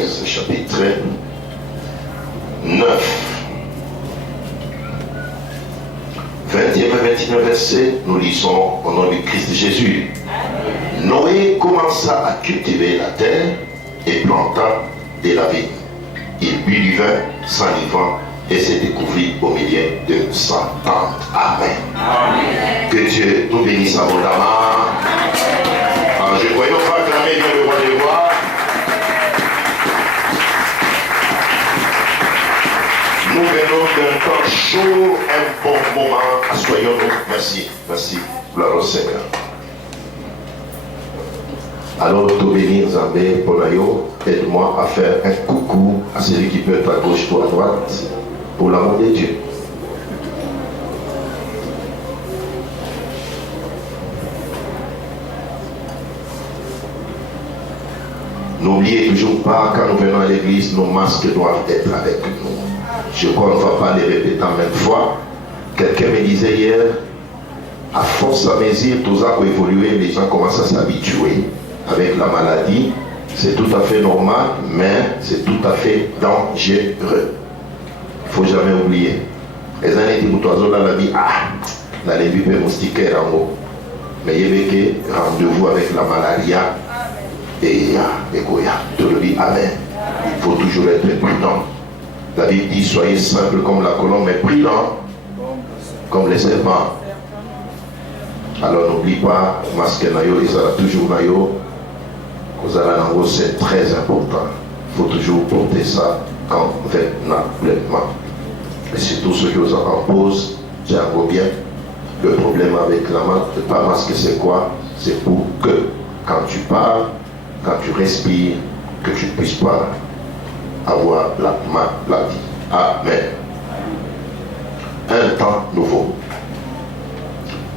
Genèse, chapitre 9. 20e et 21e verset, nous lisons au nom du Christ Jésus. Noé commença à cultiver la terre et planta de la vigne. Il but du vin, s'enivra et se découvrit au milieu de sa tente. Amen. Amen. Que Dieu nous bénisse abondamment. Je croyais pas acclamer bien le roi des rois. Nous venons d'un temps chaud, un bon moment. Assoyons-nous. Merci. Merci. Gloire au Seigneur. Alors, tout bénir Zambé, Ponayo, aide-moi à faire un coucou à celui qui peut être à gauche ou à droite, pour l'amour de Dieu. N'oubliez toujours pas, quand nous venons à l'église, nos masques doivent être avec nous. Je crois qu'on ne va pas les répéter en même fois. Quelqu'un me disait hier, à force à mesure, tout ça a évolué, les gens commencent à s'habituer avec la maladie. C'est tout à fait normal, mais c'est tout à fait dangereux. Il ne faut jamais oublier. Les années qui vous dans la vie, la levée peut moustiquer en haut. Mais il y avait rendez-vous avec la malaria. Et tout le dit Amen. Il faut toujours être prudent. La Bible dit soyez simple comme la colombe, mais prudent comme les serpents. Alors n'oublie pas, masque nayo, il sera toujours nayo. C'est très important. Il faut toujours porter ça convenablement. Et surtout ceux qui vous en posent, j'avoue bien, le problème avec la masque, pas masque, c'est quoi? C'est pour que quand tu parles, quand tu respires, que tu ne puisses pas avoir la maladie. Amen. Un temps nouveau.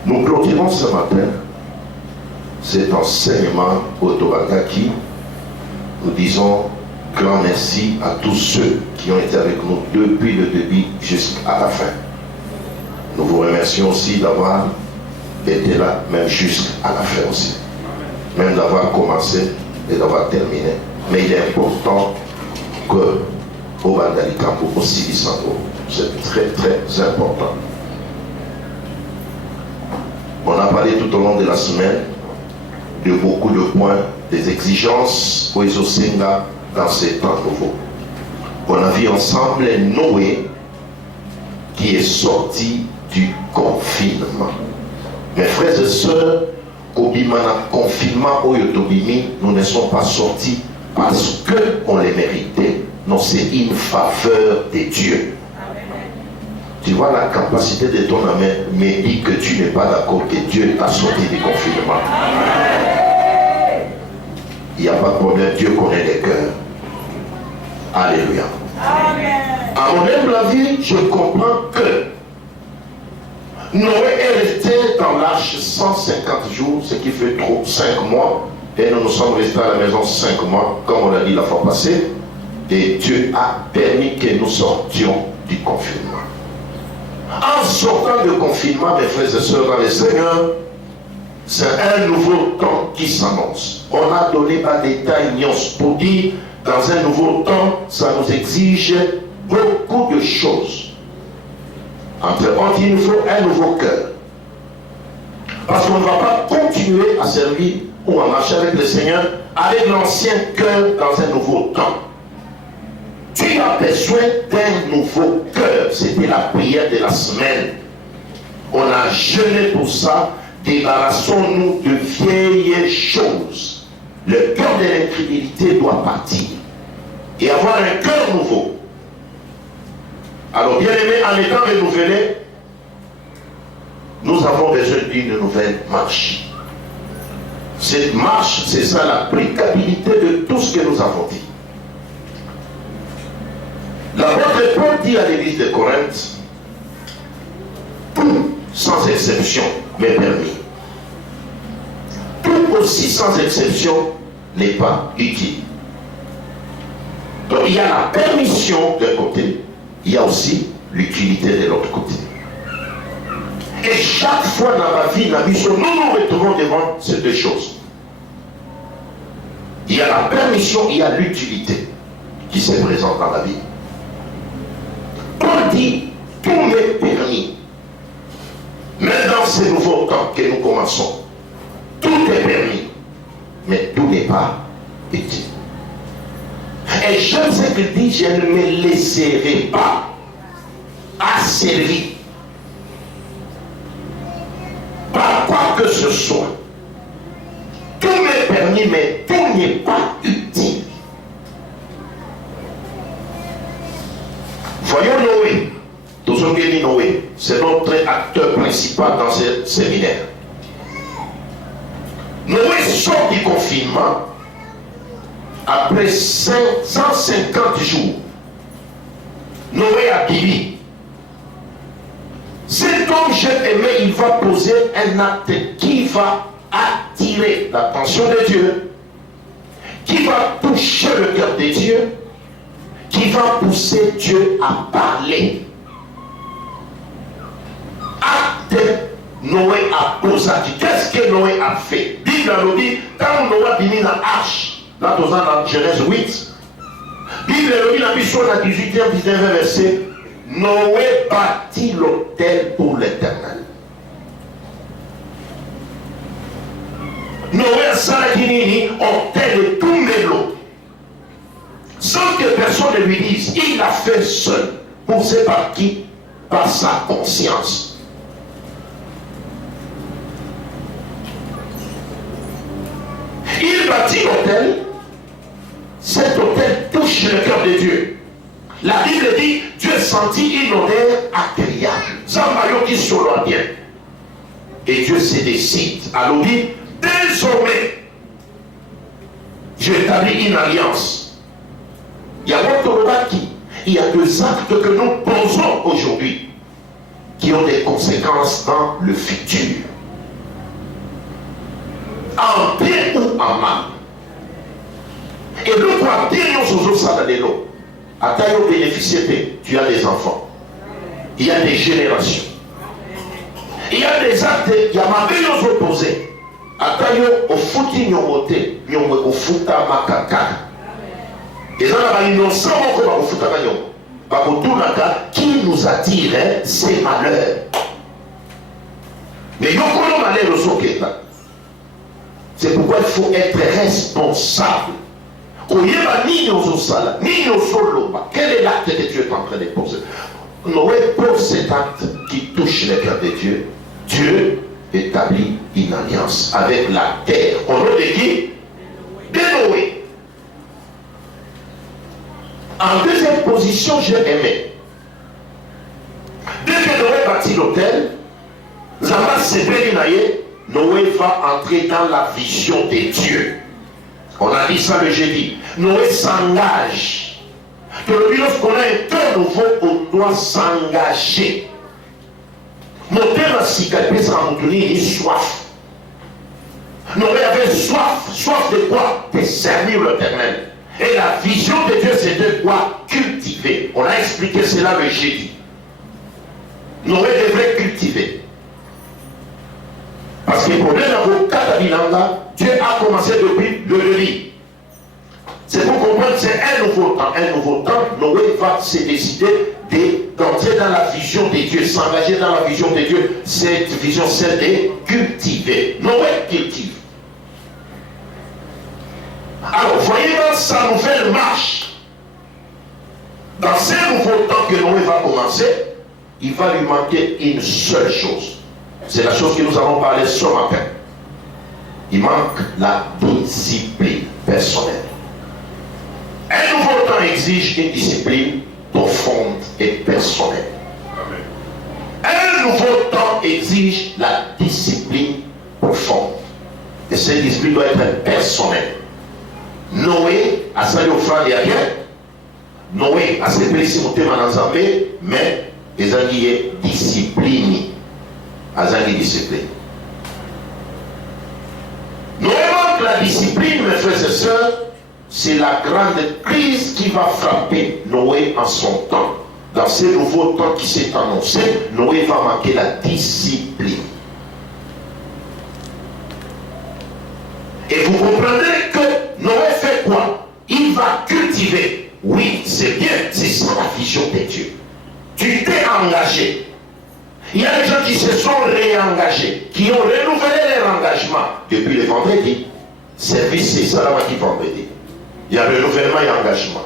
Nous clôturons ce matin cet enseignement au Tobagaki. Nous disons grand merci à tous ceux qui ont été avec nous depuis le début jusqu'à la fin. Nous vous remercions aussi d'avoir été là, même jusqu'à la fin aussi. Même d'avoir commencé et d'avoir terminé. Mais il est important que au Bandalikambo aussi Lissango. C'est très très important. On a parlé tout au long de la semaine de beaucoup de points, des exigences au Isosenga dans ces temps nouveaux. On a vu ensemble Noé qui est sorti du confinement. Mes frères et sœurs, Kobimana confinement au Yotobimi, nous ne sommes pas sortis parce qu'on les méritait. Non, c'est une faveur de Dieu. Tu vois la capacité de ton ami, mais dis que tu n'es pas d'accord que Dieu t'a sorti du confinement. Il n'y a pas de problème, Dieu connaît les cœurs. Alléluia. À mon humble avis, je comprends que Noé est resté dans l'arche 150 jours, ce qui fait trop 5 mois. Et nous sommes restés à la maison 5 mois, comme on l'a dit la fois passée. Et Dieu a permis que nous sortions du confinement. En sortant du confinement, mes frères et sœurs dans les Seigneurs, c'est un nouveau temps qui s'annonce. On a donné par détail pour dire, dans un nouveau temps, ça nous exige beaucoup de choses. Entre autres, il nous faut un nouveau cœur. Parce qu'on ne va pas continuer à servir ou à marcher avec le Seigneur avec l'ancien cœur dans un nouveau temps. Tu as besoin d'un nouveau cœur. C'était la prière de la semaine. On a jeûné pour ça. Débarrassons-nous de vieilles choses. Le cœur de l'incrédulité doit partir. Et avoir un cœur nouveau. Alors, bien aimé, en étant renouvelé, nous avons besoin d'une nouvelle marche. Cette marche, c'est ça l'applicabilité de tout ce que nous avons dit. L'apôtre Paul dit à l'église de Corinthe, tout sans exception m'est permis. Tout aussi sans exception n'est pas utile. Donc il y a la permission d'un côté, il y a aussi l'utilité de l'autre côté. Et chaque fois dans la vie, nous nous retrouvons devant ces deux choses. Il y a la permission, il y a l'utilité. qui se présente dans la vie. Paul dit, tout m'est permis. Même dans ces nouveaux temps que nous commençons, tout est permis, mais tout n'est pas utile. Et j'aime ce qu'il dit, je ne me laisserai pas asservir par quoi que ce soit. Tout m'est permis, mais tout n'est pas utile. Voyons Noé. Tous ceux qui disent Noé, c'est notre acteur principal dans ce séminaire. Noé sort du confinement après 150 jours. Noé a dit, cet homme j'ai aimé, il va poser un acte qui va attirer l'attention de Dieu, qui va toucher le cœur de Dieu, qui va pousser Dieu à parler. Acte, Noé a posé. Qu'est-ce que Noé a fait? Bible nous dit, quand Noé a mis la hache, là dans Genèse 8, Bible nous dit dans la 18e, 19e verset, Noé bâtit l'autel pour l'Éternel. Noé a salé autel de tout mélo. Sans que personne ne lui dise, il l'a fait seul. Poussé par qui? Par sa conscience. Il bâtit l'autel. Cet autel touche le cœur de Dieu. La Bible dit, Dieu sentit une odeur agréable. Zambayo qui sur bien. Et Dieu se décide. Alors dit, désormais, j'établis une alliance. Il y a il y a deux actes que nous posons aujourd'hui qui ont des conséquences dans le futur. En bien ou en mal. Et nous croyons bien sur ça dans les lots. À taille bénéficier, tu as des enfants. Il y a des générations. Il y a des actes, il y a ma belle opposée. À taille au fouti nyomoté, au fouta makaka. Et là, il y a innocent au fouta makaka. Qui nous attire, c'est malheur. Mais il y a un malheur au soketa. C'est pourquoi il faut être responsable. Quel est l'acte que Dieu est en train de poser? Noé pose cet acte qui touche le cœur de Dieu. Dieu établit une alliance avec la terre. Au nom de qui? De Noé. En deuxième position, j'ai aimé. Dès que Noé bâtit l'autel, Zama Sebelinaye, Noé va entrer dans la vision de Dieu. On a dit ça le jeudi. Noé s'engage. Lorsqu'on a un cœur nouveau, on doit s'engager. Mon père a cicatrisé en Moutoni, il soif. Noé avait soif. Soif de quoi? De servir l'Éternel. Et la vision de Dieu, c'est de quoi? Cultiver. On a expliqué cela le jeudi. Noé devrait cultiver. Parce que le problème avocat d'Abilanga, Dieu a commencé depuis le lit. C'est pour comprendre que c'est un nouveau temps. Un nouveau temps, Noé va se décider d'entrer dans la vision de Dieu, s'engager dans la vision de Dieu. Cette vision, c'est de cultiver. Noé cultive. Alors, voyez dans sa nouvelle marche, dans ces nouveaux temps que Noé va commencer, il va lui manquer une seule chose. C'est la chose que nous allons parler ce matin. Il manque la discipline personnelle. Un nouveau temps exige une discipline profonde et personnelle. Un nouveau temps exige la discipline profonde. Et cette discipline doit être personnelle. Noé a sali offrande et à bien. Noé a ses blessés montés dans l'ensemble, mais les alliés disciplinés. Azali discipline. Noé manque la discipline, mes frères et sœurs, c'est la grande crise qui va frapper Noé en son temps. Dans ce nouveau temps qui s'est annoncé, Noé va manquer la discipline. Et vous comprenez que Noé fait quoi? Il va cultiver. Oui, c'est bien, c'est ça la vision de Dieu. Tu t'es engagé. Il y a des gens qui se sont réengagés, qui ont renouvelé leur engagement depuis le vendredi. Service, c'est ça la matinée vendredi. Il y a renouvellement et engagement.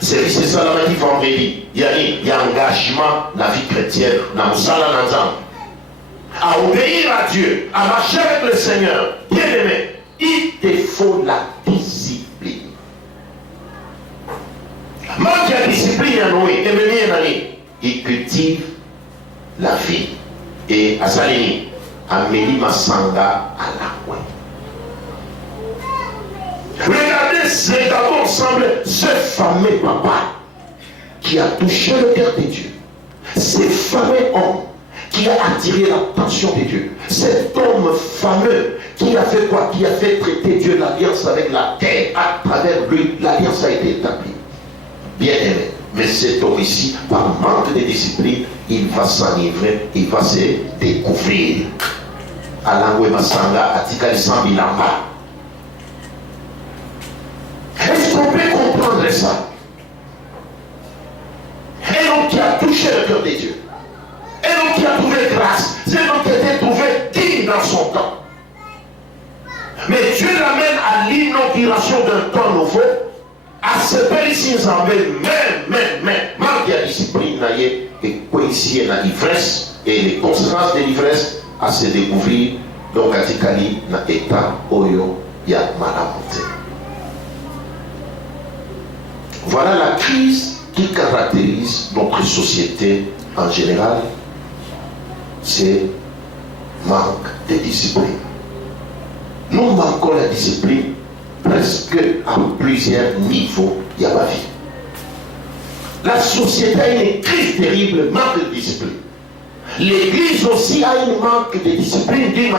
Service, c'est ça la matinée vendredi. Il y a engagement dans la vie chrétienne, dans le salat à obéir à Dieu, à marcher avec le Seigneur. Bien aimé, il te faut la discipline. Manque la discipline à Noé, il cultive la vie. Et à Salini, Amélie Masanga à la coin. Regardez, c'est d'abord ensemble ce fameux papa qui a touché le cœur de Dieu. Ce fameux homme qui a attiré l'attention de Dieu. Cet homme fameux qui a fait quoi? Qui a fait traiter Dieu l'alliance avec la terre. À travers lui, l'alliance a été établie. Bien aimé. Mais cet homme ici, par manque de discipline, il va s'enivrer, il va se découvrir. Alangwe Masanga, Atikali Sambilamba. Est-ce qu'on peut comprendre ça? Un homme qui a touché le cœur de Dieu. Un homme qui a trouvé grâce. C'est un homme qui a été trouvé digne dans son temps. Mais Dieu l'amène à l'inauguration d'un temps nouveau. À ce pays mais manque de discipline et coïncide la l'ivresse et les conséquences de l'ivresse à se découvrir. Donc à Tikali na état oyo ya malamonte. Voilà la crise qui caractérise notre société en général. C'est manque de discipline. Nous manquons la discipline presque à plusieurs niveaux de ma vie. La société a une crise terrible, manque de discipline. L'église aussi a un manque de discipline d'une